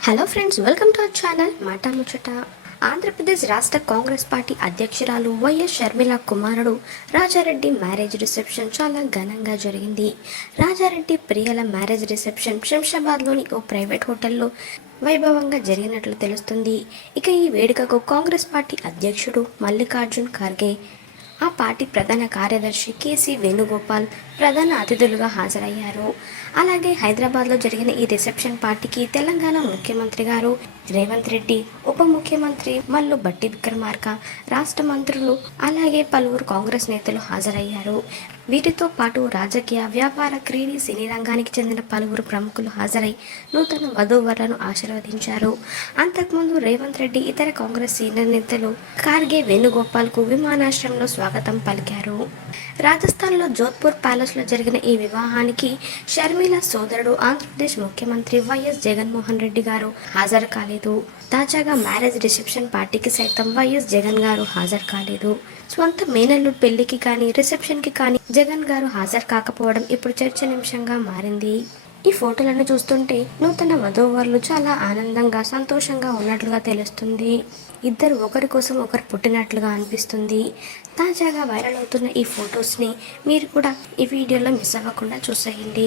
Hello friends welcome to our channel మాట ముచ్చట ఆంధ్రప్రదేశ్ రాష్ట్ర కాంగ్రెస్ పార్టీ అధ్యక్షురాలు వైఎస్ షర్మిల కుమారుడు రాజారెడ్డి మ్యారేజ్ రిసెప్షన్ చాలా ఘనంగా జరిగింది రాజారెడ్డి ప్రియల మ్యారేజ్ రిసెప్షన్ శంషాబాద్లోని ఓ ప్రైవేట్ హోటల్లో వైభవంగా జరిగినట్లు తెలుస్తుంది ఇక ఈ వేడుకకు కాంగ్రెస్ పార్టీ అధ్యక్షుడు మల్లికార్జున్ ఖర్గే ఆ పార్టీ ప్రధాన కార్యదర్శి కేసీ వేణుగోపాల్ ప్రధాన అతిథులుగా హాజరయ్యారు. అలాగే హైదరాబాద్లో జరిగిన ఈ రిసెప్షన్ పార్టీకి తెలంగాణ ముఖ్యమంత్రి గారు రేవంత్ రెడ్డి ఉప ముఖ్యమంత్రి మల్లు బట్టి విక్రమార్క రాష్ట్ర మంత్రులు అలాగే పలువురు కాంగ్రెస్ నేతలు హాజరయ్యారు. వీటితో పాటు రాజకీయ వ్యాపార క్రీడి సినీ రంగానికి చెందిన పలువురు ప్రముఖులు హాజరై నూతన వధూవరులను ఆశీర్వదించారు. అంతకుముందు రేవంత్ రెడ్డి ఇతర కాంగ్రెస్ సీనియర్ నేతలు కార్గే వేణుగోపాల్కు విమానాశ్రయంలో స్వాగతం పలికారు. రాజస్థాన్లో జోధ్పూర్ ప్యాలెస్లో జరిగిన ఈ వివాహానికి షర్మిల సోదరుడు ఆంధ్రప్రదేశ్ ముఖ్యమంత్రి వైఎస్ జగన్మోహన్ రెడ్డి గారు హాజరు కాలేదు. తాజాగా మ్యారేజ్ రిసెప్షన్ పార్టీకి సైతం వైఎస్ జగన్ గారు హాజరు కాలేదు. స్వంత మేనల్లుడు పెళ్ళికి కానీ రిసెప్షన్కి కానీ జగన్ గారు హాజరు కాకపోవడం ఇప్పుడు చర్చనీయాంశంగా మారింది. ఈ ఫోటోలను చూస్తుంటే నూతన వధూవరులు చాలా ఆనందంగా సంతోషంగా ఉన్నట్లుగా తెలుస్తుంది. ఇద్దరు ఒకరి కోసం ఒకరు పుట్టినట్లుగా అనిపిస్తుంది. తాజాగా వైరల్ అవుతున్న ఈ ఫొటోస్ని మీరు కూడా ఈ వీడియోలో మిస్ అవ్వకుండా చూసేయండి.